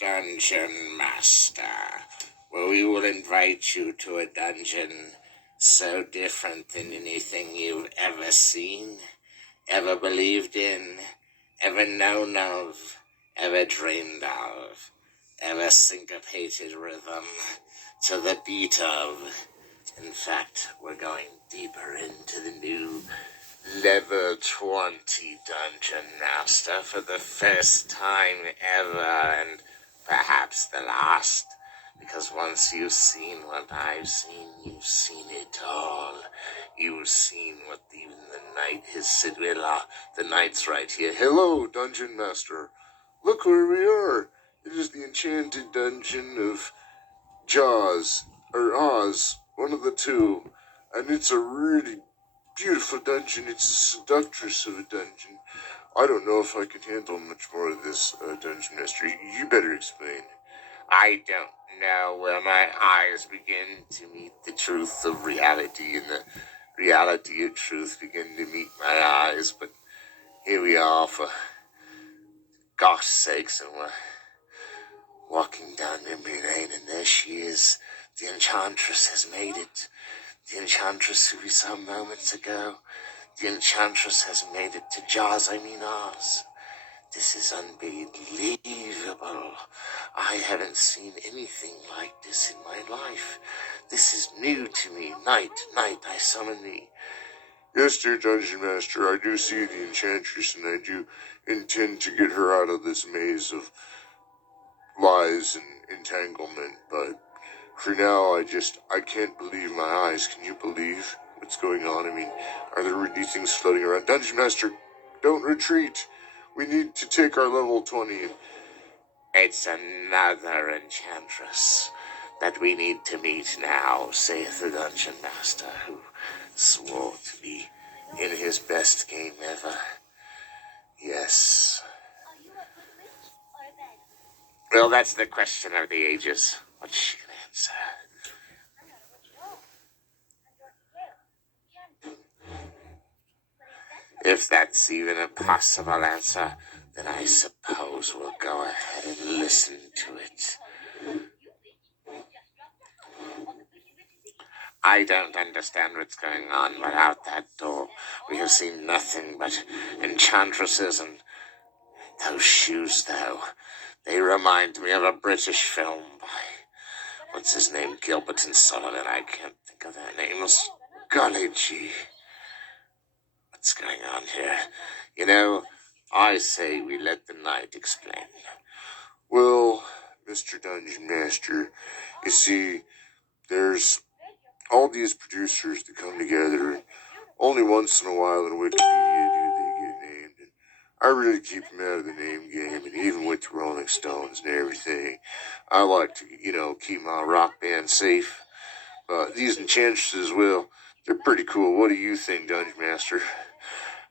Dungeon Master, where we will invite you to a dungeon so different than anything you've ever seen, ever believed in, ever known of, ever dreamed of, ever syncopated rhythm to the beat of. In fact, we're going deeper into the new Level 20 Dungeon Master for the first time ever, and perhaps the last, because once you've seen what I've seen, you've seen it all. You've seen what even the knight has said. Well, the knight's right here. Hello, Dungeon Master. Look where we are. It is the enchanted dungeon of Jaws, or Oz, one of the two, and it's a really beautiful dungeon. It's a seductress of a dungeon. I don't know if I can handle much more of this, Dungeon Master. You better explain. I don't know where my eyes begin to meet the truth of reality and the reality of truth begin to meet my eyes, but here we are for gosh sakes, and we're walking down memory lane, and there she is. The Enchantress has made it. The Enchantress who we saw moments ago. The Enchantress has made it to Jaws, Oz. This is unbelievable. I haven't seen anything like this in my life. This is new to me. Night, I summon thee. Yes, dear Dungeon Master, I do see the Enchantress, and I do intend to get her out of this maze of lies and entanglement, but for now, I can't believe my eyes. Can you believe what's going on? I mean, are there really things floating around? Dungeon Master, don't retreat. We need to take our level 20. It's another Enchantress that we need to meet now, saith the Dungeon Master, who swore to be in his best game ever. Yes. Well, that's the question of the ages. What's she gonna answer? If that's even a possible answer, then I suppose we'll go ahead and listen to it. I don't understand what's going on without that door. We have seen nothing but enchantresses, and those shoes, though, they remind me of a British film by, what's his name, Gilbert and Sullivan. I can't think of their names. Golly gee. What's going on here? You know, I say we let the knight explain. Well, Mr. Dungeon Master, you see, there's all these producers that come together, and only once in a while in Wikipedia do they get named, and I really keep them out of the name game, and even with the Rolling Stones and everything, I like to, keep my rock band safe. These enchantresses, well, they're pretty cool. What do you think, Dungeon Master?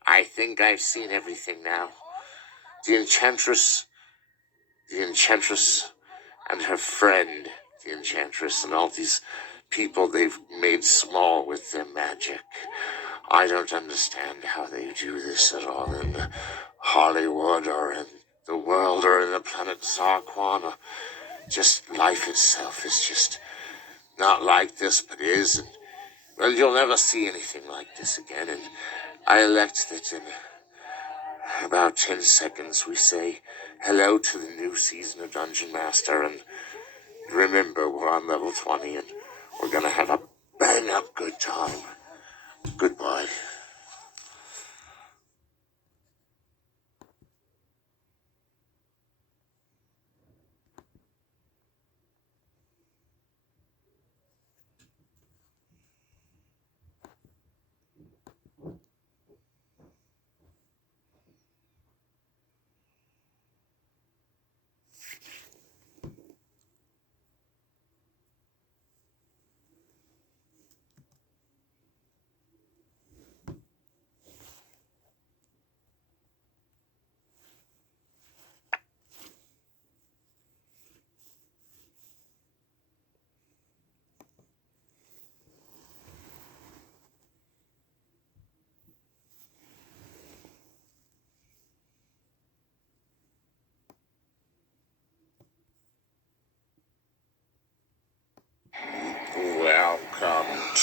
I think I've seen everything now. The Enchantress and her friend, the Enchantress, and all these people they've made small with their magic. I don't understand how they do this at all in Hollywood or in the world or in the planet Zarquan. Or just life itself is just not like this, but is. And, well, you'll never see anything like this again. And I elect that in about 10 seconds we say hello to the new season of Dungeon Master, and remember, we're on level 20, and we're gonna have a bang-up good time. Goodbye.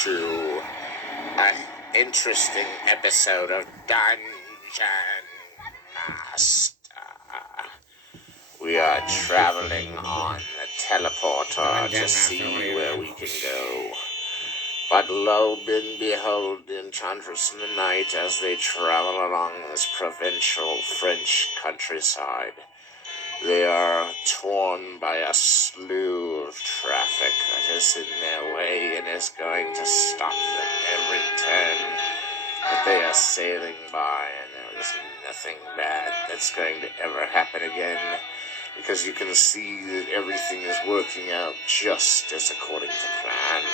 to an interesting episode of Dungeon Master. We are traveling on a teleporter to see where we can go. But lo and behold, the Enchantress in the night, as they travel along this provincial French countryside, they are torn by a slew of traffic that is in their way and is going to stop them every turn that they are sailing by, and there is nothing bad that's going to ever happen again, because you can see that everything is working out just as according to plan.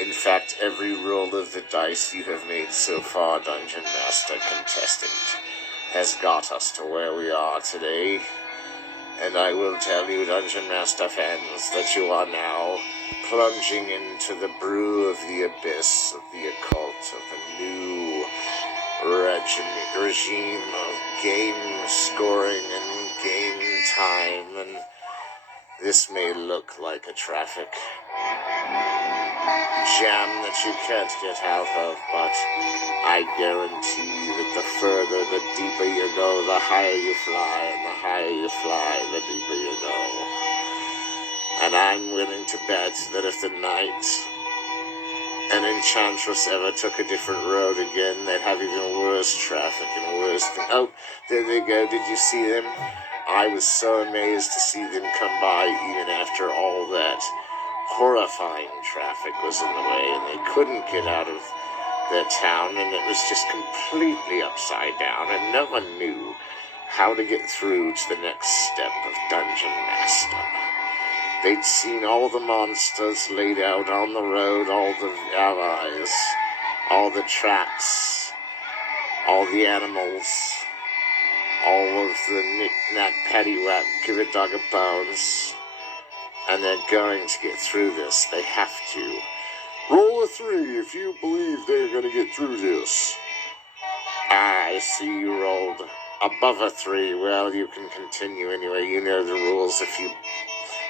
In fact, every roll of the dice you have made so far, Dungeon Master contestant, has got us to where we are today. And I will tell you, Dungeon Master fans, that you are now plunging into the brew of the abyss of the occult, of the new regime of game scoring and game time, and this may look like a traffic jam that you can't get out of, but I guarantee that the further, the deeper you go, the higher you fly, and the higher you fly, the deeper you go. And I'm willing to bet that if the night an Enchantress ever took a different road again, they'd have even worse traffic and worse things. Oh, there they go. Did you see them? I was so amazed to see them come by even after all that horrifying traffic was in the way, and they couldn't get out of their town, and it was just completely upside down, and no one knew how to get through to the next step of Dungeon Master. They'd seen all the monsters laid out on the road, all the allies, all the traps, all the animals, all of the knick-knack, paddywhack, give a dog a bones. And they're going to get through this. They have to. Roll a 3 if you believe they're going to get through this. I see you rolled above a 3. Well, you can continue anyway. You know the rules. If you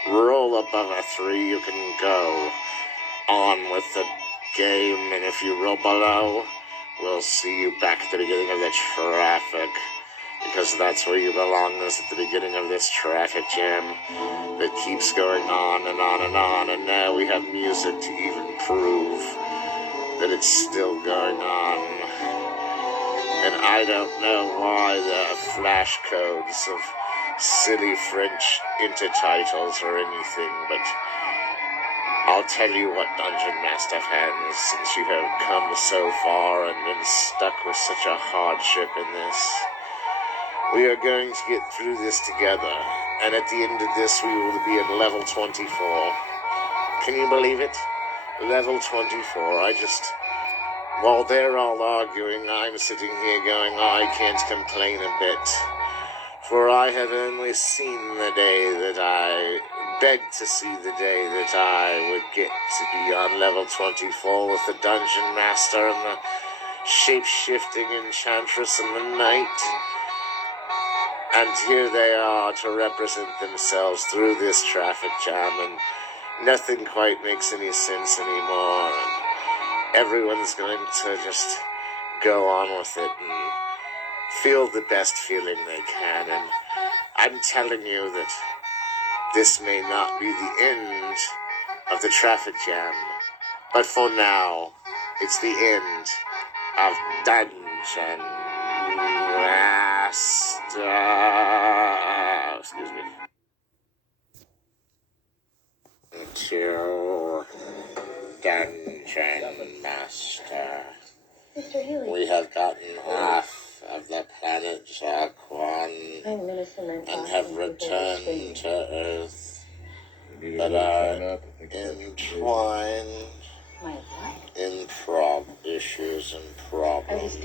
roll above a 3, you can go on with the game. And if you roll below, we'll see you back at the beginning of the traffic. Because that's where you belong, is at the beginning of this traffic jam that keeps going on and on and on, and now we have music to even prove that it's still going on. And I don't know why there are flash codes of silly French intertitles or anything, but I'll tell you what, Dungeon Master fans, since you have come so far and been stuck with such a hardship in this, we are going to get through this together, and at the end of this we will be at level 24. Can you believe it? Level 24. While they're all arguing, I'm sitting here going, I can't complain a bit. For I have only seen the day that I begged to see the day that I would get to be on level 24 with the Dungeon Master and the shape-shifting Enchantress in the night. And here they are to represent themselves through this traffic jam, and nothing quite makes any sense anymore, and everyone's going to just go on with it and feel the best feeling they can. And I'm telling you that this may not be the end of the traffic jam, but for now, it's the end of Dungeon Master. Excuse me. To Dungeon Master. Mr. Healy. We have gotten off of the planet Jarquan and have returned to Earth, but are entwined in issues and problems.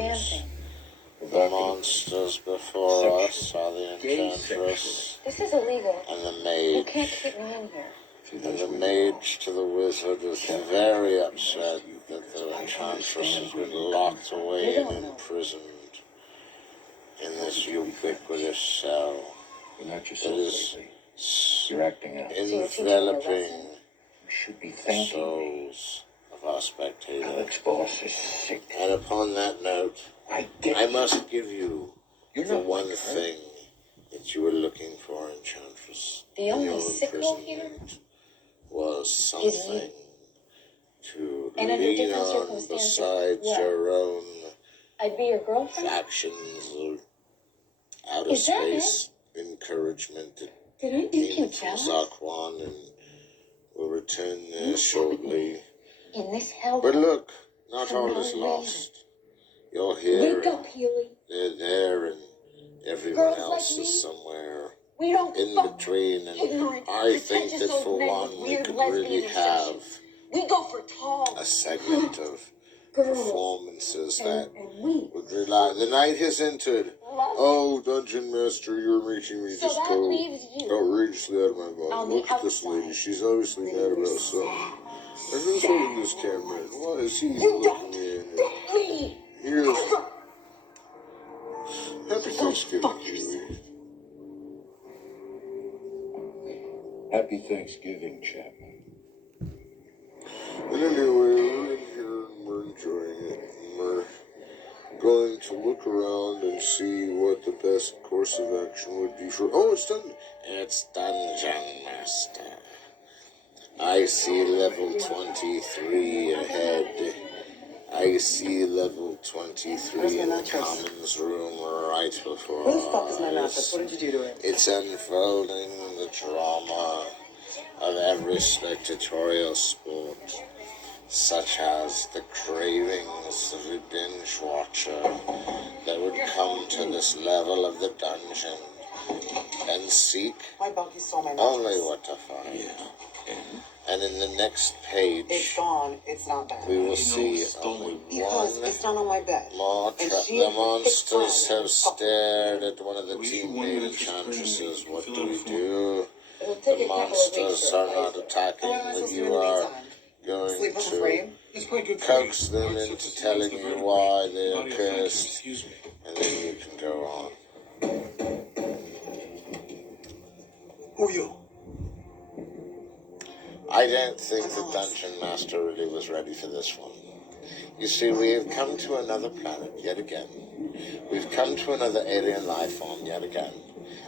The monsters before us are the Enchantress This is illegal. and the You can't Mage. keep me in here. And the Mage to the Wizard is very upset that the Enchantress has been locked away and imprisoned in this ubiquitous cell. You're not It yourself is lately. You're acting out. enveloping You should be the thanking me. souls of spectator. Alex Boss is sick. And upon that note, I must give you the one thing that you were looking for, Enchantress. The only sicko here was something to and under lean different on circumstances, besides what? your own I'd be your girlfriend? factions or outer Is that space encouragement that Did I make came you from jealous? Zakwan and will return there shortly. In this hell? But look, not For all no is reason. lost. You're here, Wake up, Healy. they're there, and everyone Girls else like me, is somewhere We don't in fuck between. And ignorant, I think pretentious that old for men one, with we weird could lesbian really have obsessions. We go for tall a segment of girls. performances that And we would rely. The night has entered. love Oh, Dungeon Master, you're making me So just that go leaves you outrageously out of my on mind. the Look at this outside. lady. She's obviously mad about something. And who's holding this camera? And why is he You looking me in? don't leave. Here's Happy Thanksgiving, Huey. Happy Thanksgiving, Chapman. And anyway, we're in here and we're enjoying it. And we're going to look around and see what the best course of action would be for. Oh, it's done. It's Dungeon Master. I see level 23 ahead. I see level 23 in the commons room right before Who the fuck is my our mattress? eyes. What did you do to it? It's unfolding the drama of every spectatorial sport, such as the cravings of a binge watcher that would come to this level of the dungeon and seek My buggy stole my mattress. only what to find. And in the next It's page, gone. It's not back. we will see only Because one it's not on my bed. more And trap. she The and her monsters friend have stared at one of the teammate enchantresses. What do we do? It'll The take a couple of weeks monsters to are replace not it. attacking, What am I but supposed to do in you the are meantime? going Sleep on the to frame? It's quite good for coax you. them It's into just telling the you vertebrae. why they are Body affection, cursed, excuse me. and then you can go on. Who are you? I don't think the Dungeon Master really was ready for this one. You see, we have come to another planet yet again. We've come to another alien life form yet again.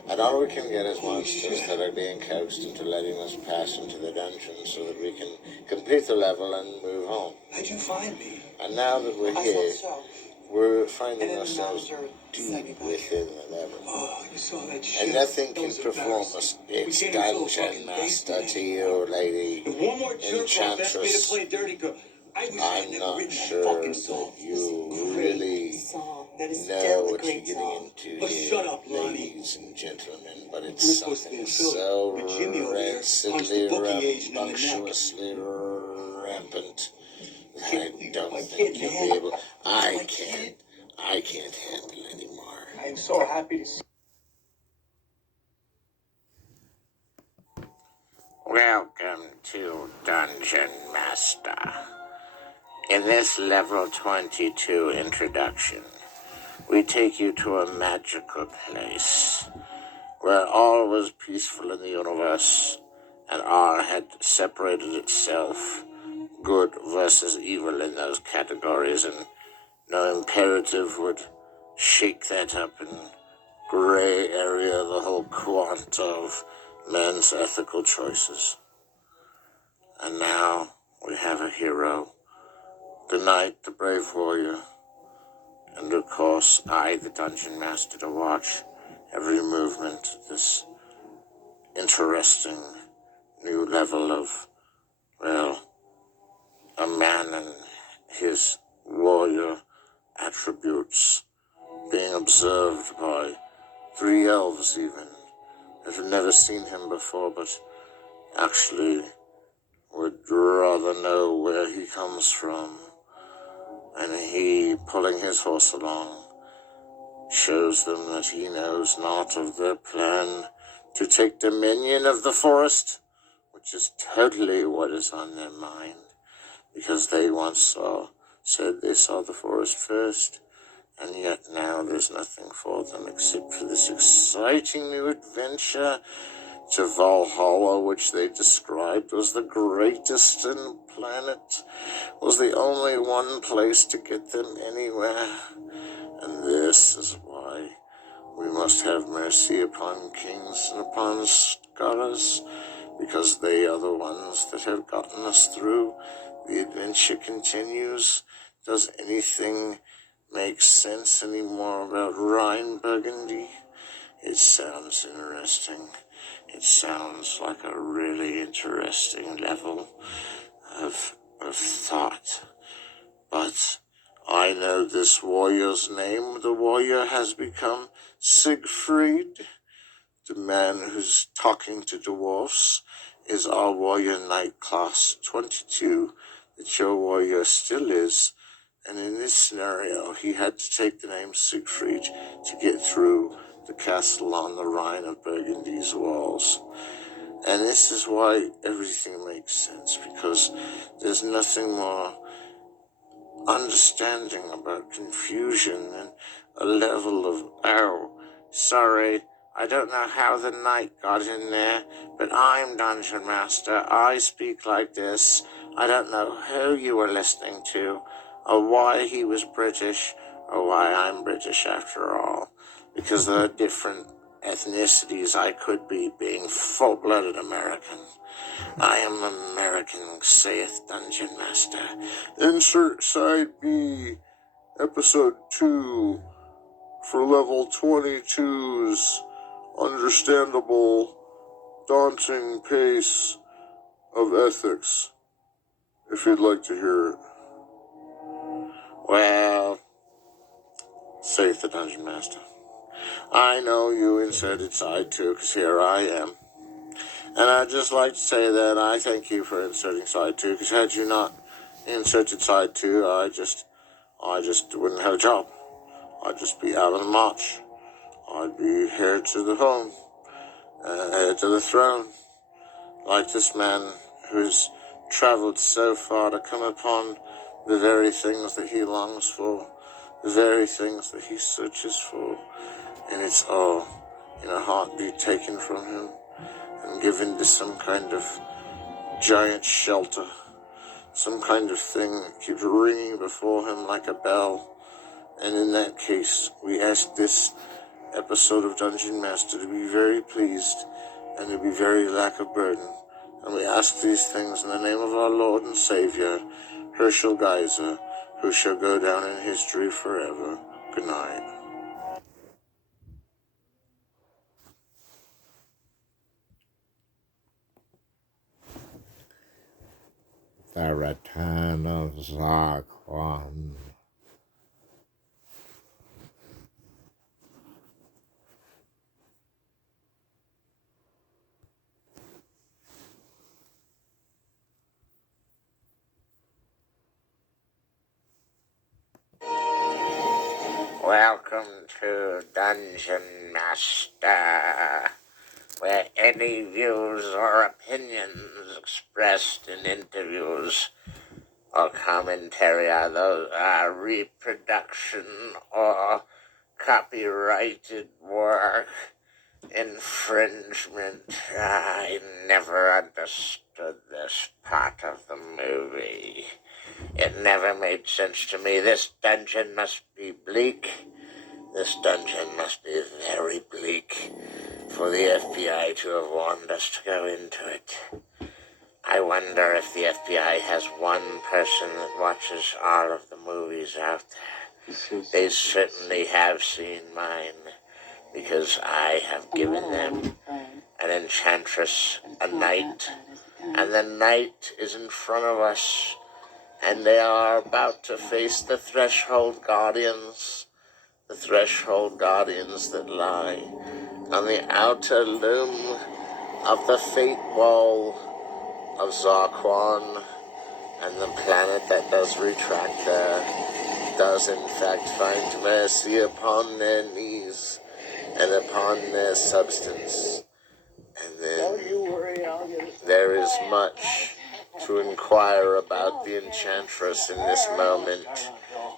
And all we can get is monsters that are being coaxed into letting us pass into the dungeon so that we can complete the level and move home. How'd you find me? And now that we're I saw here, the show. we're And finding then the ourselves manager sent me deep back. within the level. Oh, you saw that shit. And nothing That can was perform embarrassing. a its We can't even fill a Dungeon fucking Master basement to anymore. you, lady. If one more jerk off asked me to Enchantress. play dirty girl, I wish I had I'm never not written sure that fucking that song. you Great really song. That is know still a what you're great getting song. into Oh, here, shut up, Lonnie. ladies and gentlemen, but We're it's supposed to something fulfill so it. But Jimmy over here punched the rancidly, booking agent in the neck. rambunctiously rampant that I don't My think kid, you'll man. be able. I My can't handle anymore. I am so happy to see. Welcome to Dungeon Master. In this level 22 introduction, we take you to a magical place where all was peaceful in the universe and all had separated itself, good versus evil in those categories, and no imperative would shake that up in gray area the whole quant of men's ethical choices. And now we have a hero, the knight, the brave warrior, and of course I, the Dungeon Master, to watch every movement of this interesting new level of, well, a man and his warrior attributes being observed by 3 elves even, that have never seen him before, but actually would rather know where he comes from. And he, pulling his horse along, shows them that he knows not of their plan to take dominion of the forest, which is totally what is on their mind, because they once said they saw the forest first, and yet now there's nothing for them except for this exciting new adventure to Valhalla, which they described was the greatest in the planet, was the only one place to get them anywhere. And this is why we must have mercy upon kings and upon scholars, because they are the ones that have gotten us through. The adventure continues. Does anything make sense anymore about Rhine Burgundy? It sounds interesting. It sounds like a really interesting level of thought. But I know this warrior's name. The warrior has become Siegfried. The man who's talking to dwarfs is our warrior knight class 22, that your warrior still is. And in this scenario, he had to take the name Siegfried to get through the castle on the Rhine of Burgundy's walls. And this is why everything makes sense, because there's nothing more understanding about confusion than a level of, oh, sorry, I don't know how the knight got in there, but I'm Dungeon Master. I speak like this. I don't know who you were listening to, or why he was British, or why I'm British after all. Because there are different ethnicities I could be, being full-blooded American. I am American, saith Dungeon Master. Insert Side B, Episode 2, for level 22's understandable, daunting pace of ethics, if you'd like to hear it. Well, saith the Dungeon Master, I know you inserted Side 2, because here I am. And I'd just like to say that I thank you for inserting Side 2, because had you not inserted Side 2, I just wouldn't have a job. I'd just be out on the march. I'd be heir to the home, heir to the throne, like this man who's traveled so far to come upon the very things that he longs for, the very things that he searches for, and it's all in a heartbeat taken from him and given to some kind of giant shelter, some kind of thing that keeps ringing before him like a bell. And in that case, we ask this episode of Dungeon Master to be very pleased and to be very lack of burden. And we ask these things in the name of our Lord and Savior, Herschel Geyser, who shall go down in history forever. Good night. The Return of Zarquan. Welcome to Dungeon Master, where any views or opinions expressed in interviews or commentary are reproduction or copyrighted work, infringement. I never understood this part of the movie. It never made sense to me. This dungeon must be bleak. This dungeon must be very bleak for the FBI to have warned us to go into it. I wonder if the FBI has one person that watches all of the movies out there. They certainly have seen mine, because I have given them an enchantress, a knight, and the knight is in front of us, and they are about to face the Threshold Guardians that lie on the outer limb of the fate wall of Zarquan, and the planet that does retract there does in fact find mercy upon their knees and upon their substance. And then there is much to inquire about the enchantress in this moment,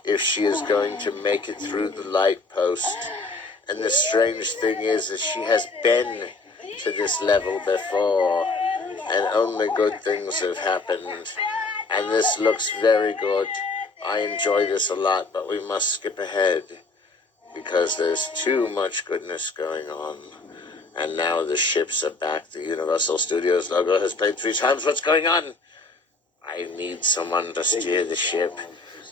if she is going to make it through the light post. And the strange thing is she has been to this level before, and only good things have happened. And this looks very good. I enjoy this a lot, but we must skip ahead because there's too much goodness going on. And now the ships are back. The Universal Studios logo has played 3 times. What's going on? I need someone to steer the ship,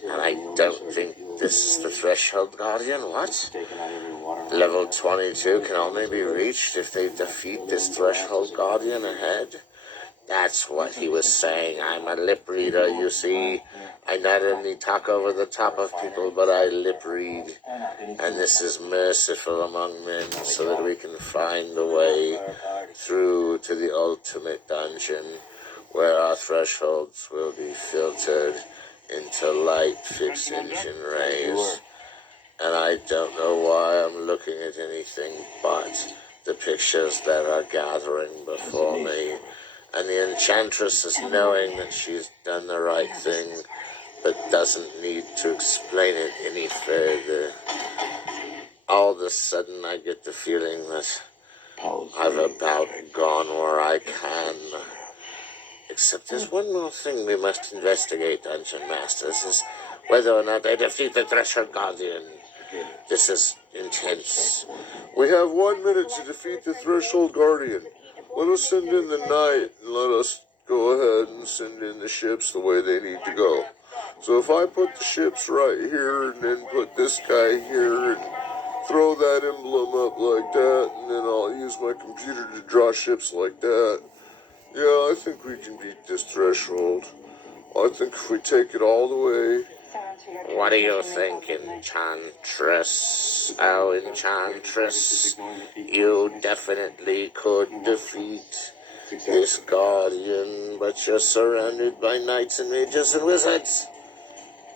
and I don't think this is the Threshold Guardian. What? Level 22 can only be reached if they defeat this Threshold Guardian ahead. That's what he was saying. I'm a lip reader, you see. I not only talk over the top of people, but I lip read. And this is merciful among men so that we can find a way through to the ultimate dungeon where our thresholds will be filtered into light fixed engine rays. And I don't know why I'm looking at anything but the pictures that are gathering before me. And the Enchantress is knowing that she's done the right thing, but doesn't need to explain it any further. All of a sudden I get the feeling that I've about gone where I can. Except there's one more thing we must investigate, Dungeon Masters, is whether or not I defeat the Threshold Guardian. This is intense. We have 1 minute to defeat the Threshold Guardian. Let us send in the knight and let us go ahead and send in the ships the way they need to go. So if I put the ships right here and then put this guy here and throw that emblem up like that, and then I'll use my computer to draw ships like that. Yeah, I think we can beat this threshold. I think if we take it all the way. What do you think, Enchantress? Oh, Enchantress, you definitely could defeat this Guardian, but you're surrounded by knights and mages and wizards.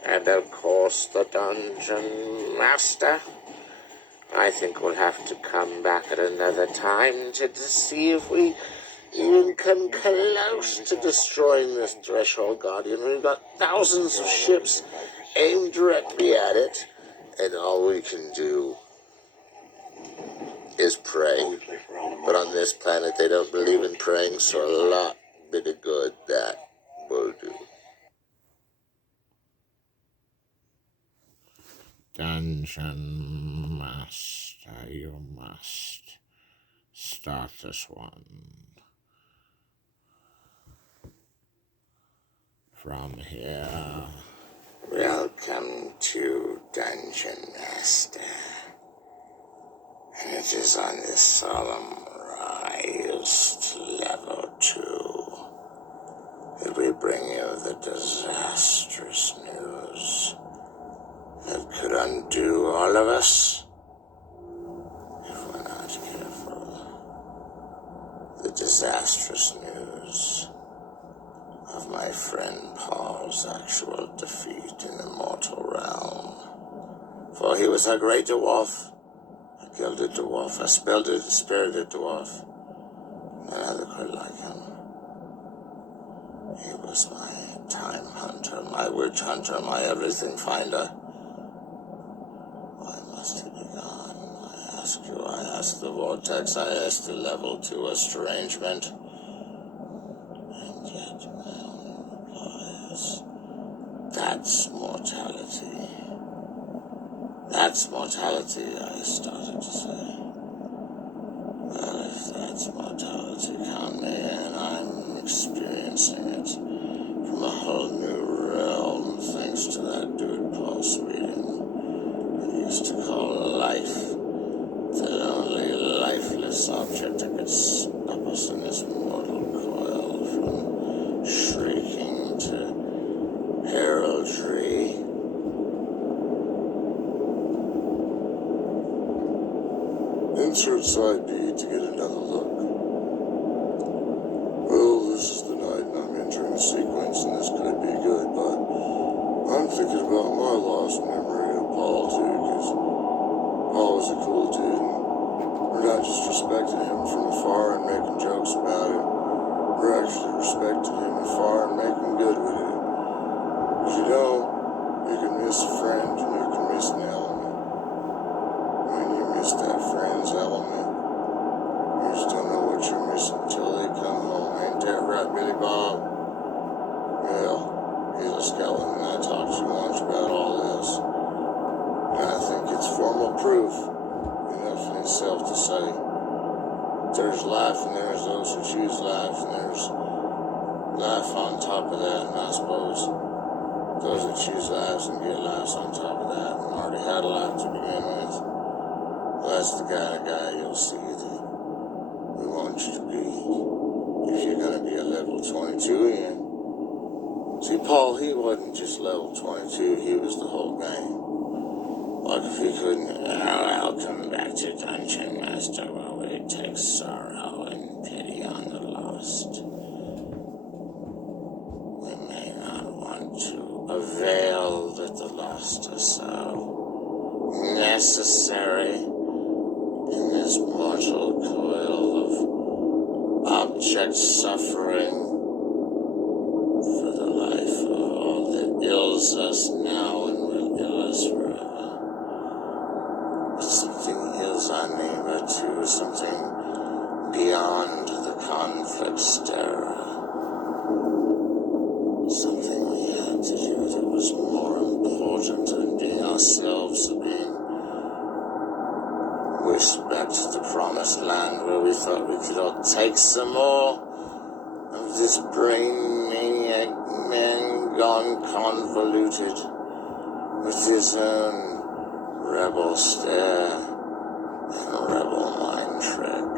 And of course, the Dungeon Master. I think we'll have to come back at another time to see if we even come close to destroying this Threshold Guardian. We've got thousands of ships aimed directly at it, and all we can do is pray. But on this planet, they don't believe in praying, so a lot bit of good that will do. Dungeon Master, you must start this one from here. Welcome to Dungeon Master. And it is on this solemn rise to level 2 that we bring you the disastrous news that could undo all of us if we're not careful. The disastrous news of my friend Paul's actual defeat in the mortal realm. For he was a great dwarf, a gilded dwarf, a spirited dwarf. None other could like him. He was my time hunter, my witch hunter, my everything finder. Why must he be gone? I ask you, I ask the vortex, I ask the level 2 estrangement. And yet my only reply is, that's mortality. That's mortality, I started to say. Well, if that's mortality, count me in. I'm experiencing it from a whole new realm, thanks to that dude Paul Sweeting. He used to call life the only lifeless object that could stop us in this mortal coil from shrieking to heraldry. that Billy Bob? Well, he's a skeleton that talks too much about all this. And I think it's formal proof enough in itself to say there's life and there's those who choose life and there's life on top of that. And I suppose those that choose lives and get lives on top of that and already had a life to begin with, well, that's the kind of guy you'll see that we want you to be if you're going to be a level 22 again. See, Paul, he wasn't just level 22, he was the whole game. Like if he couldn't, I'll come back to Dungeon Master while we take sorrow and pity on the lost. We may not want to avail that the lost are so necessary in this mortal coil of object suffering for the life of all that ills us now and will ill us forever. Something heals our neighbor too, something beyond the conflict stirrer. Something we had to do that was more important than being ourselves, or being wished back to the promised land where we thought we could all take some more of this brain maniac man gone convoluted with his own rebel stare and rebel mind trick.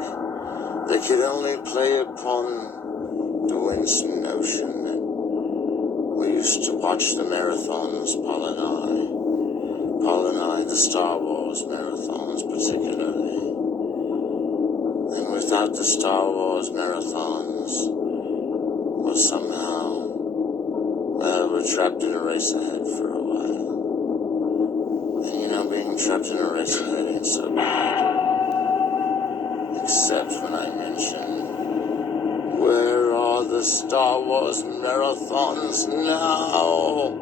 They could only play upon the winsome notion that we used to watch the marathons, Paul and I, the Star Wars marathons particularly. And without the Star Wars marathons, well, somehow, we're trapped in a race ahead for a while. And you know, being trapped in a race ahead ain't so bad. Except when I mention, where are the Star Wars marathons now?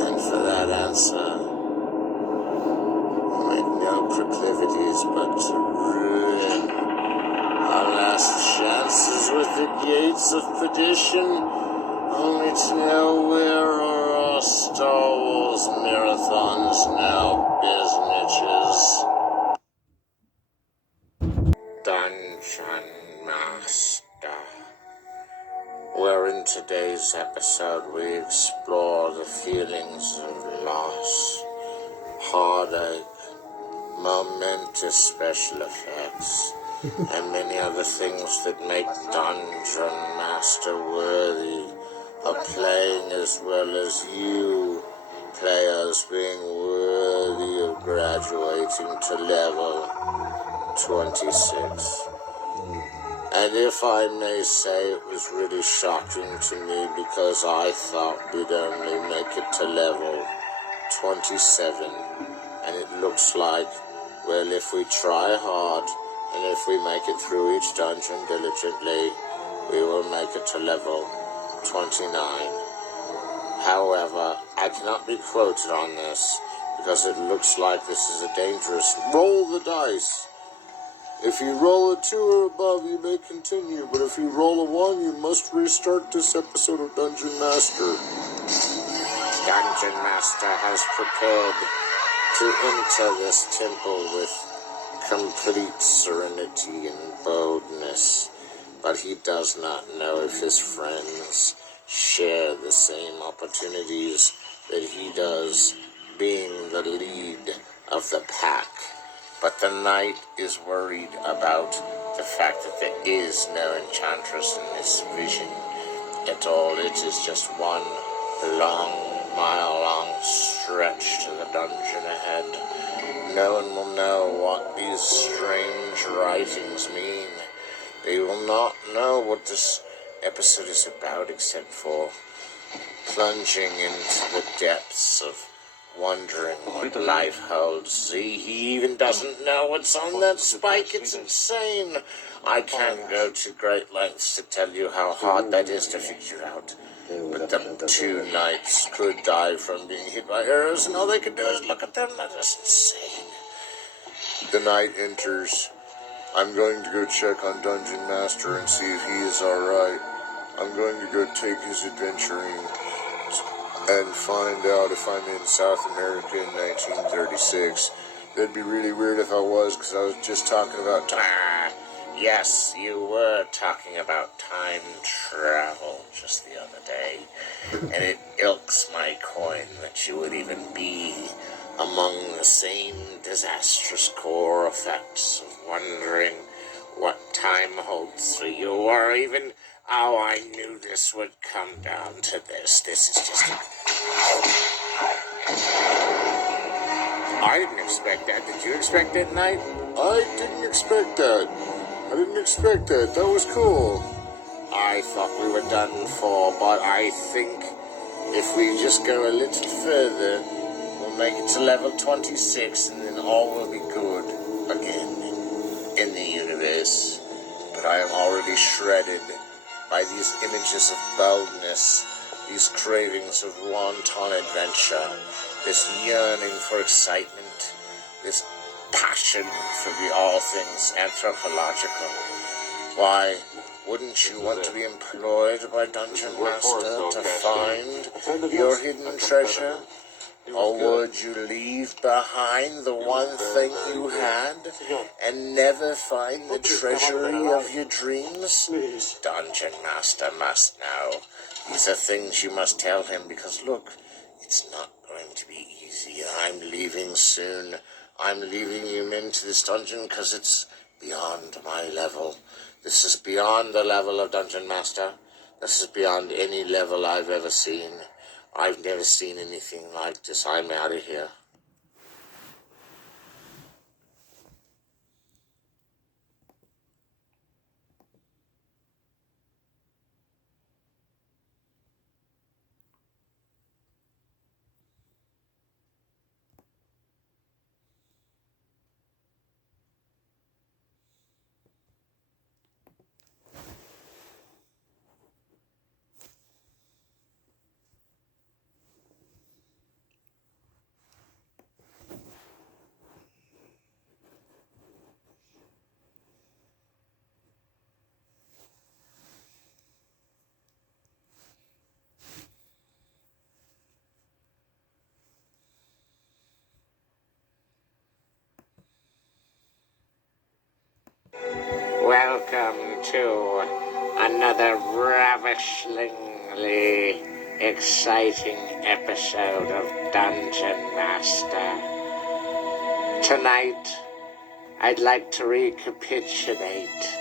And for that answer, we make no proclivities but to ruin our last chances with the gates of perdition, only to know where are our Star Wars marathons now, biznitches. Dungeon Master, where in today's episode we explore the feelings of loss, heartache, momentous special effects, and many other things that make Dungeon Master worthy of playing, as well as you, players, being worthy of graduating to level 26. And if I may say, it was really shocking to me because I thought we'd only make it to level 27. And it looks like, well, if we try hard and if we make it through each dungeon diligently, we will make it to level 29. However, I cannot be quoted on this because it looks like this is a dangerous roll the dice. If you roll a 2 or above, you may continue, but if you roll a 1, you must restart this episode of Dungeon Master. Dungeon Master has prepared to enter this temple with complete serenity and boldness, but he does not know if his friends share the same opportunities that he does, being the lead of the pack. But the knight is worried about the fact that there is no enchantress in this vision at all. It is just one long, mile-long stretch to the dungeon ahead. No one will know what these strange writings mean. They will not know what this episode is about except for plunging into the depths of wondering what life holds. He even doesn't know what's on that spike. It's insane. I can't go to great lengths to tell you how hard that is to figure out. But the 2 knights could die from being hit by arrows, and all they could do is look at them. That is insane. the night enters, I'm going to go check on Dungeon Master and see if he is alright. I'm going to go take his adventuring and find out if I'm in South America in 1936. That'd be really weird if I was, because I was just talking about time. Yes, you were talking about time travel just the other day, and it ilks my coin that you would even be among the same disastrous core effects of wondering what time holds for you, or even, oh, I knew this would come down to this. This is just I didn't expect that. Did you expect that, Knight? I didn't expect that. That was cool. I thought we were done for, but I think if we just go a little further, we'll make it to level 26, and then all will be good again in the universe. But I am already shredded by these images of boldness, these cravings of wanton adventure, this yearning for excitement, this passion for the all things anthropological. Why, wouldn't you want to be employed by Dungeon Master to find your hidden treasure? Or would you leave behind the one thing you had and never find the treasury of your dreams? Dungeon Master must know. These are things you must tell him, because look, it's not going to be easy. I'm leaving soon. I'm leaving you into this dungeon because it's beyond my level. This is beyond the level of Dungeon Master. This is beyond any level I've ever seen. I've never seen anything like this. I'm out of here. Welcome to another ravishingly exciting episode of Dungeon Master. Tonight, I'd like to recapitulate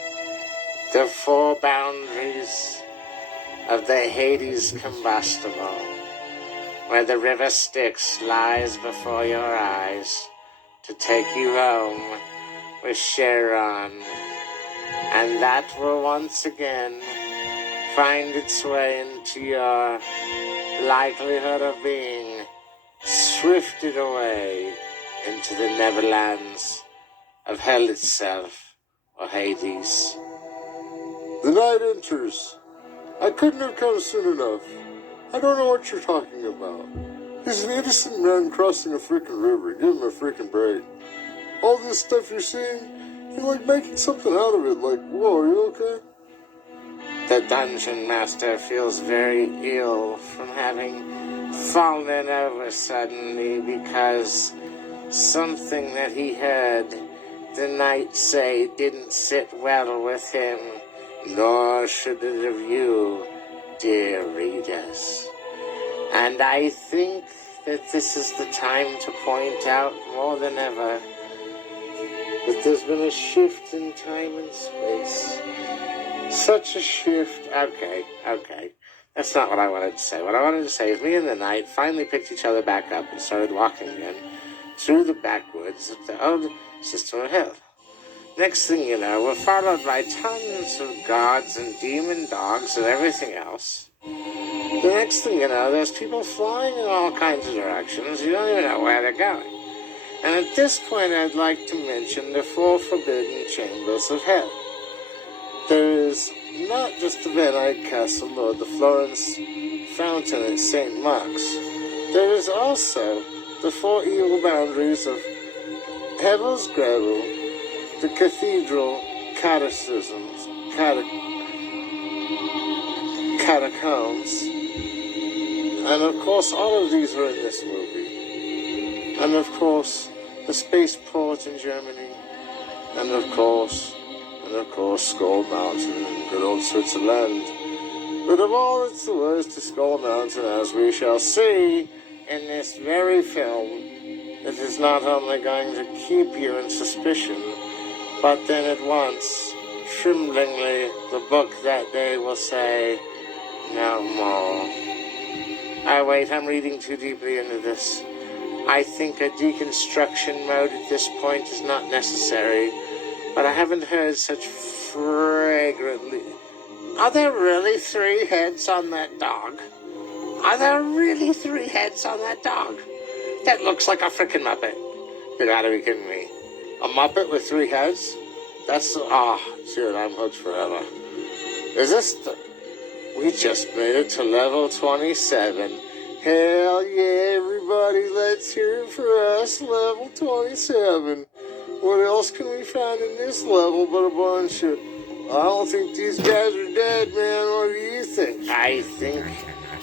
the 4 boundaries of the Hades Combustible, where the River Styx lies before your eyes to take you home with Charon, and that will once again find its way into your likelihood of being swifted away into the Neverlands of hell itself, or Hades. The night enters. I couldn't have come soon enough. I don't know what you're talking about. He's an innocent man crossing a freaking river. Give him a freaking break. All this stuff you're seeing, you're like making something out of it. Like, whoa, are you okay? The Dungeon Master feels very ill from having fallen over suddenly because something that he heard the knight say didn't sit well with him, nor should it have you, dear readers. And I think that this is the time to point out more than ever that there's been a shift in time and space. Such a shift. Okay. That's not what I wanted to say. What I wanted to say is me and the knight finally picked each other back up and started walking again through the backwoods of the old system of hell. Next thing you know, we're followed by tons of gods and demon dogs and everything else. The next thing you know, there's people flying in all kinds of directions. You don't even know where they're going. And at this point, I'd like to mention the 4 forbidden chambers of hell. There is not just the Van Eyck Castle or the Florence Fountain at St. Mark's. There is also the 4 evil boundaries of Heaven's Gravel, the Cathedral, Catechisms, Catacombs, and of course all of these are in this movie. And of course, the spaceport in Germany, and of course, Skull Mountain in good old Switzerland. But of all it's the worst to Skull Mountain, as we shall see in this very film. It is not only going to keep you in suspicion, but then at once, tremblingly, the book that day will say, no more. Wait, I'm reading too deeply into this. I think a deconstruction mode at this point is not necessary, but I haven't heard such fragrantly... Are there really 3 heads on that dog? Are there really 3 heads on that dog? That looks like a frickin' Muppet. You gotta be kidding me. A Muppet with 3 heads? That's... dude, I'm hooked forever. Is this the... We just made it to level 27. Hell yeah, everybody, let's hear it for us. Level 27. What else can we find in this level but a bunch of... I don't think these guys are dead, man. What do you think? I think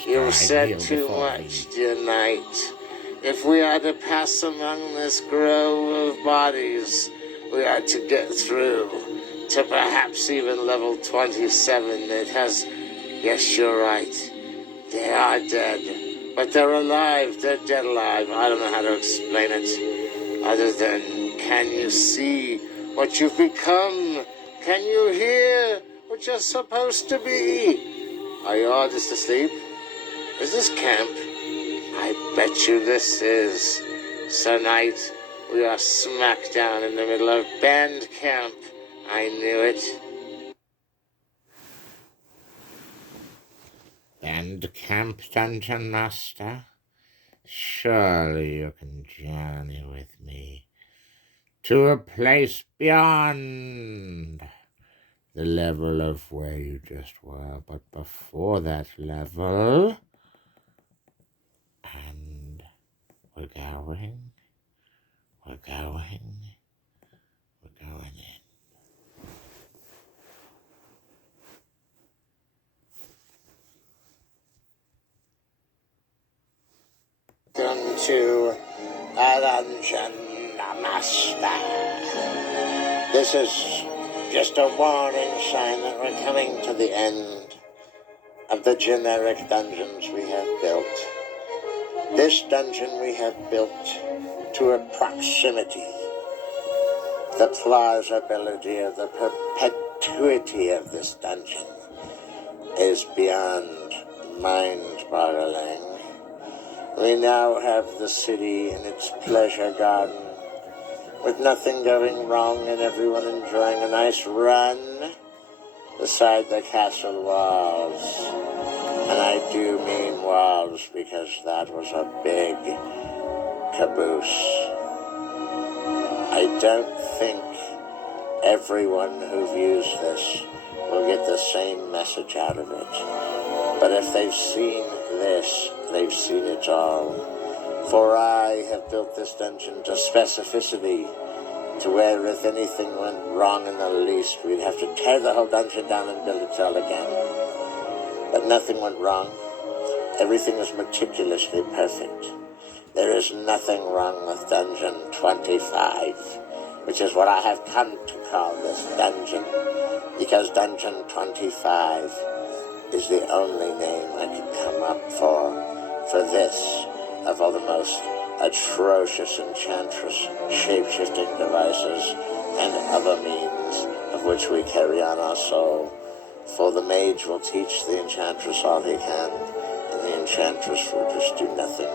you've said too much tonight. If we are to pass among this grove of bodies, we are to get through to perhaps even level 27. It has... Yes, you're right. They are dead. But they're alive. They're dead alive. I don't know how to explain it. Other than, can you see what you've become? Can you hear what you're supposed to be? Are you all just asleep? Is this camp? I bet you this is. Tonight, we are smack down in the middle of band camp. I knew it. Band camp, Dungeon Master? Surely you can journey with me to a place beyond the level of where you just were, but before that level, and we're going in. Welcome to a Dungeon Master. This is just a warning sign that we're coming to the end of the generic dungeons we have built. This dungeon we have built to a proximity. The plausibility of the perpetuity of this dungeon is beyond mind-boggling. We now have the city in its pleasure garden, with nothing going wrong and everyone enjoying a nice run beside the castle walls. And I do mean walls, because that was a big caboose. I don't think everyone who views this will get the same message out of it. But if they've seen this, they've seen it all. For I have built this dungeon to specificity, to where if anything went wrong in the least, we'd have to tear the whole dungeon down and build it all again. But nothing went wrong. Everything is meticulously perfect. There is nothing wrong with Dungeon 25, which is what I have come to call this dungeon, because Dungeon 25 is the only name I could come up for this, of all the most atrocious enchantress shape-shifting devices and other means of which we carry on our soul. For the mage will teach the enchantress all he can, and the enchantress will just do nothing.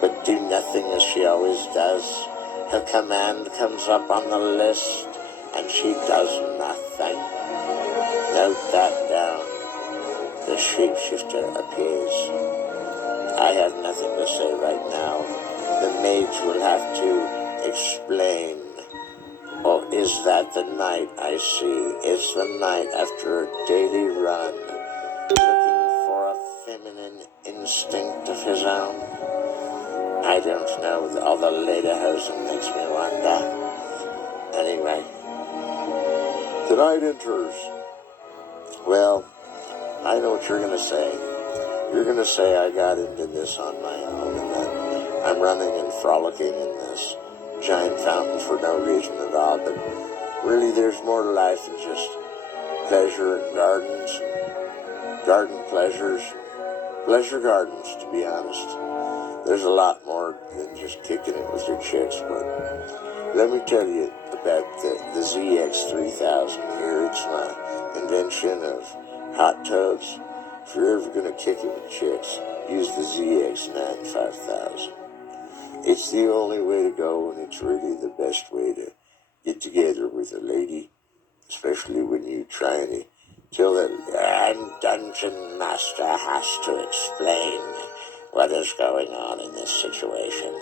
But do nothing as she always does. Her command comes up on the list, and she does nothing. Note that down. The shapeshifter appears. I have nothing to say right now. The mage will have to explain. Or is that the night I see? It's the night after a daily run, looking for a feminine instinct of his own. I don't know. All the lederhosen makes me wonder. Anyway, The night enters. well, I know what you're going to say. You're going to say I got into this on my own and that I'm running and frolicking in this giant fountain for no reason at all. But really, there's more to life than just pleasure and gardens, garden pleasures, pleasure gardens, to be honest. There's a lot more than just kicking it with your chicks, but let me tell you about the ZX3000 here. It's my invention of hot tubs. If you're ever going to kick it with chicks, use the ZX95000. It's the only way to go, and it's really the best way to get together with a lady, especially when you're trying to kill that. And Dungeon Master has to explain what is going on in this situation.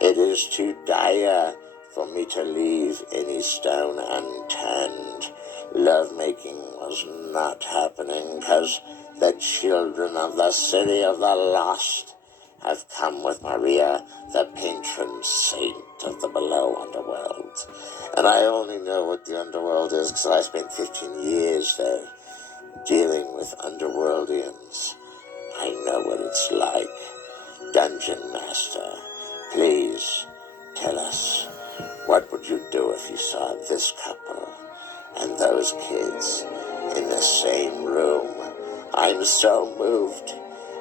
It is too dire for me to leave any stone unturned. Lovemaking was not happening because the children of the city of the lost have come with Maria, the patron saint of the below underworld. And I only know what the underworld is because I spent 15 years there dealing with underworldians. I know what it's like. Dungeon Master, please tell us, what would you do if you saw this couple and those kids in the same room? I'm so moved.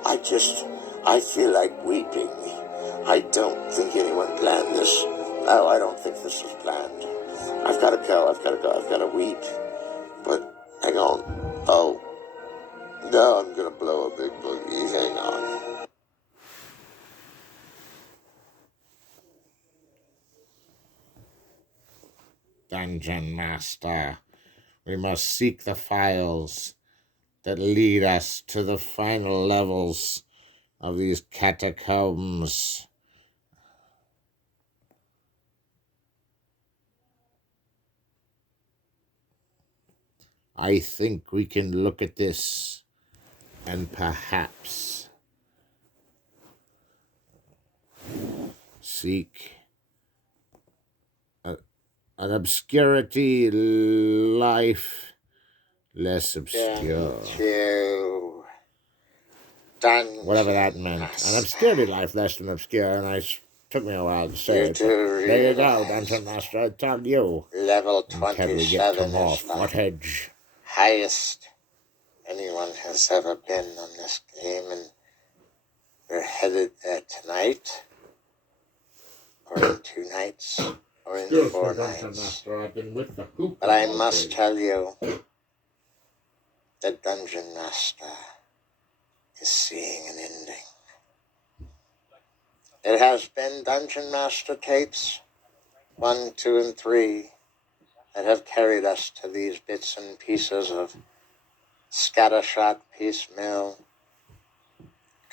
I feel like weeping. I don't think anyone planned this. No, I don't think this was planned. I've got to go, I've got to weep. But, hang on. Oh, no, I'm going to blow a big boogie. Hang on. Dungeon Master, we must seek the files that lead us to the final levels of these catacombs. I think we can look at this and perhaps seek an obscurity life less obscure. Whatever that meant. An obscurity life less than obscure, and took me a while to say it. There you go, Dungeon Master, I tell you. Level Until we get 27 to more is the footage. highest anyone has ever been on this game, and we're headed there tonight, or in 2 nights, or in 4 nights. But I must tell you, the Dungeon Master is seeing an ending. It has been Dungeon Master tapes 1, 2, and 3 that have carried us to these bits and pieces of scattershot piecemeal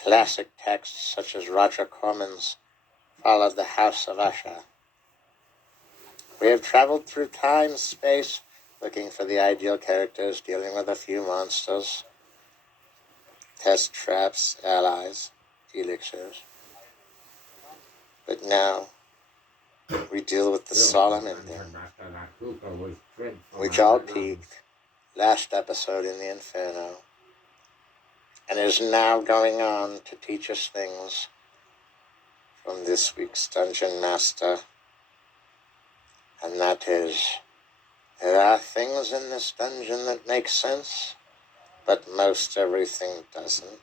classic texts such as Roger Corman's Fall of the House of Usher. We have traveled through time, space, looking for the ideal characters, dealing with a few monsters, test traps, allies, elixirs. But now, we deal with the solemn ending, which all peaked last episode in the Inferno, and is now going on to teach us things from this week's Dungeon Master, and that is, there are things in this dungeon that make sense, but most everything doesn't.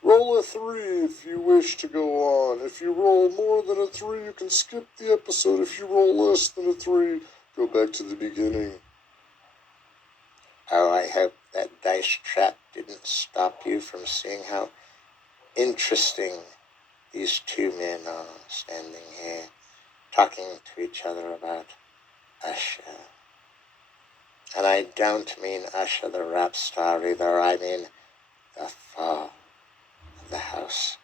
Roll a 3 if you wish to go on. If you roll more than a 3, you can skip the episode. If you roll less than a 3, go back to the beginning. Oh, I hope that dice trap didn't stop you from seeing how interesting these 2 men are standing here, talking to each other about Usher. And I don't mean Usher the rap star either. I mean the fall of the House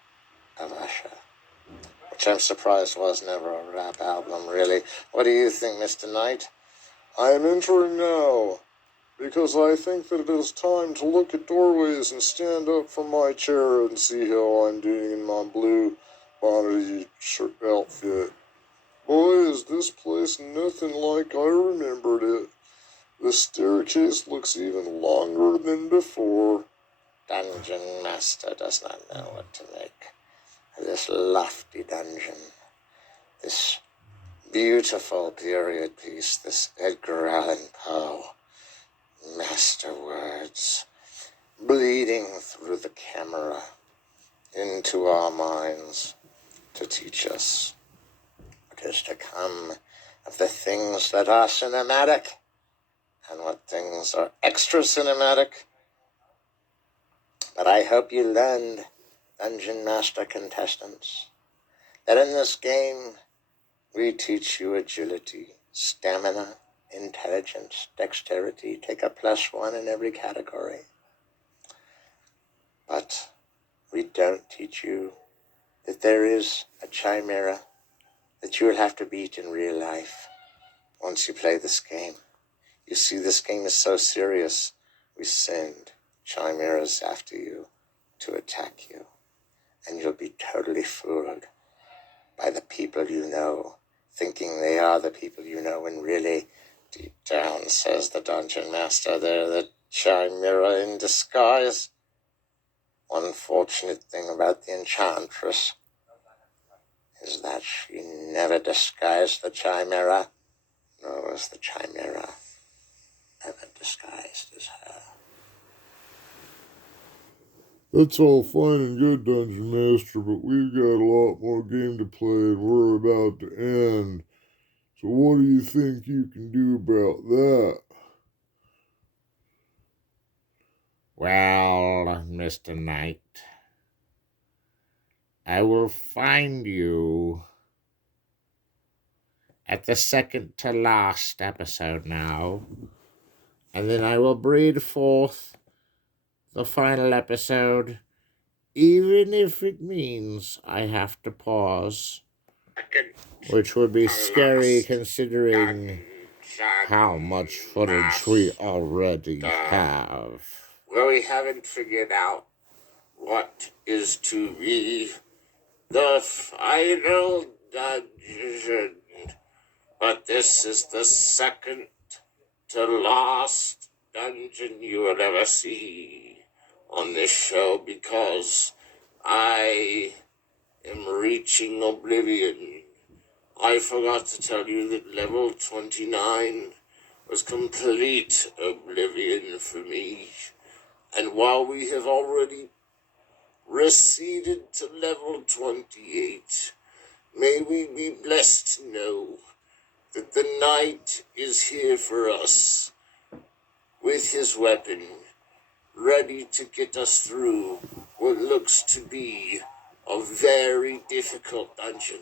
of Usher, which I'm surprised was never a rap album, really. What do you think, Mr. Knight? I am entering now, because I think that it is time to look at doorways and stand up from my chair and see how I'm doing in my blue body outfit. Boy, is this place nothing like I remembered it. The staircase looks even longer than before. Dungeon Master does not know what to make of this lofty dungeon, this beautiful period piece, this Edgar Allan Poe master words bleeding through the camera into our minds to teach us what is to come of the things that are cinematic and what things are extra cinematic. But I hope you learned, Dungeon Master contestants, that in this game we teach you agility, stamina, intelligence, dexterity. Take a +1 in every category. But we don't teach you that there is a chimera that you will have to beat in real life once you play this game. You see, this game is so serious, we send chimeras after you to attack you, and you'll be totally fooled by the people you know, thinking they are the people you know, when really, deep down, says the Dungeon Master, they're the chimera in disguise. One fortunate thing about the Enchantress is that she never disguised the chimera, nor was the chimera ever disguised as her. That's all fine and good, Dungeon Master, but we've got a lot more game to play and we're about to end. So what do you think you can do about that? Well, Mr. Knight, I will find you at the second to last episode now, and then I will breed forth the final episode, even if it means I have to pause, which would be scary considering how much footage we already have. Well, we haven't figured out what is to be the final dungeon, but this is the second to last dungeon you will ever see on this show, because I am reaching oblivion. I forgot to tell you that level 29 was complete oblivion for me. And while we have already receded to level 28, may we be blessed to know that the knight is here for us with his weapon, ready to get us through what looks to be a very difficult dungeon.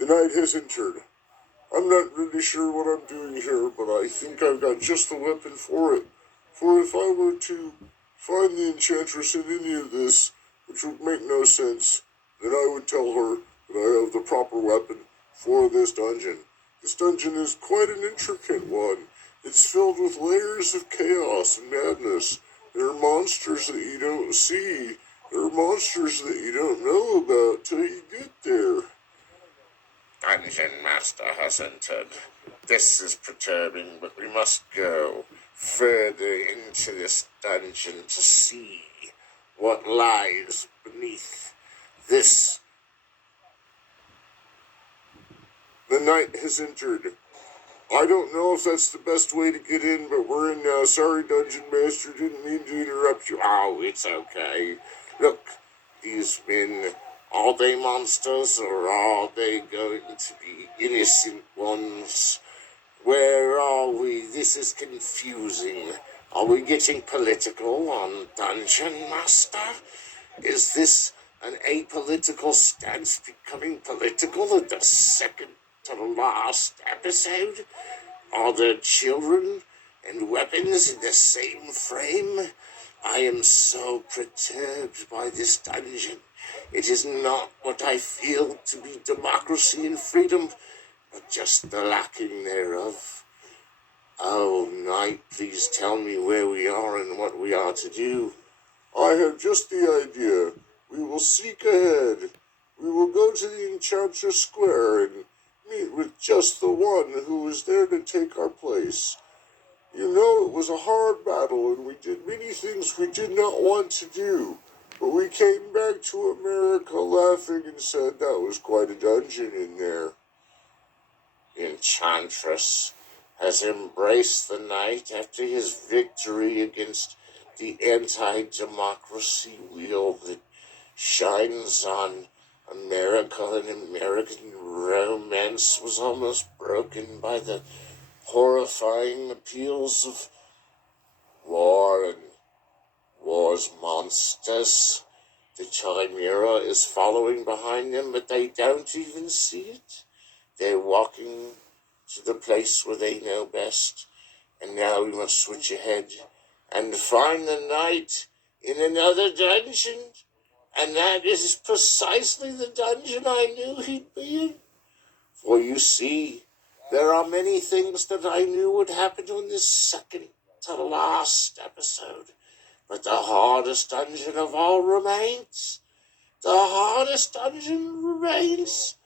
The knight has entered. I'm not really sure what I'm doing here, but I think I've got just the weapon for it. For if I were to find the Enchantress in any of this, which would make no sense, then I would tell her that I have the proper weapon for this dungeon. This dungeon is quite an intricate one. It's filled with layers of chaos and madness. There are monsters that you don't see. There are monsters that you don't know about till you get there. Dungeon Master has entered. This is perturbing, but we must go further into this dungeon to see what lies beneath this. The knight has entered. I don't know if that's the best way to get in, but we're in now. Sorry, Dungeon Master, didn't mean to interrupt you. Oh, it's okay. Look, these men, are they monsters or are they going to be innocent ones? Where are we? This is confusing. Are we getting political on Dungeon Master? Is this an apolitical stance becoming political in the second to last episode? Are there children and weapons in the same frame? I am so perturbed by this dungeon. It is not what I feel to be democracy and freedom, but just the lacking thereof. Oh, knight, please tell me where we are and what we are to do. I have just the idea. We will seek ahead. we will go to the Enchantress Square and meet with just the one who was there to take our place. You know, it was a hard battle, and we did many things we did not want to do. But we came back to America laughing and said that was quite a dungeon in there. Enchantress has embraced the night after his victory against the anti-democracy wheel that shines on America, and American romance was almost broken by the horrifying appeals of war and war's monsters. The Chimera is following behind them, but they don't even see it. They're walking to the place where they know best, and now we must switch ahead and find the knight in another dungeon, and that is precisely the dungeon I knew he'd be in. For you see, there are many things that I knew would happen on this second to last episode, but the hardest dungeon of all remains. The hardest dungeon remains.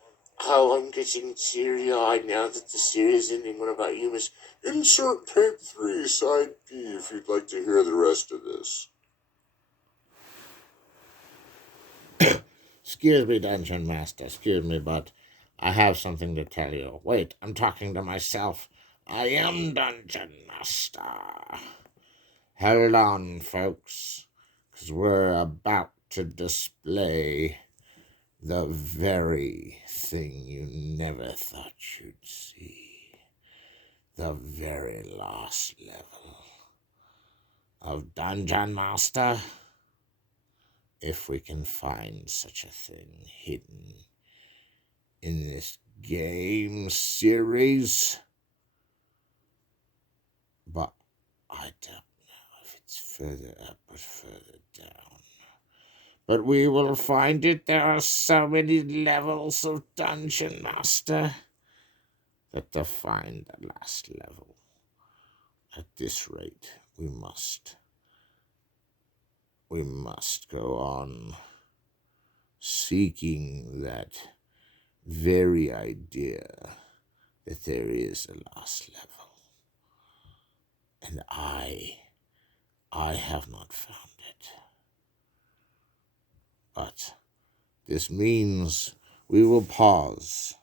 Oh, I'm getting teary-eyed now that the series is ending. What about you, Miss? Insert tape 3, side B, if you'd like to hear the rest of this. Excuse me, Dungeon Master, excuse me, but I have something to tell you. Wait, I'm talking to myself. I am Dungeon Master. Hold on, folks, because we're about to display the very thing you never thought you'd see. The very last level of Dungeon Master. If we can find such a thing hidden in this game series. But I don't know if it's further up or further down. But we will find it. There are so many levels of Dungeon Master that to find the last level, at this rate, we must go on seeking that very idea that there is a last level. And I have not found it. But this means we will pause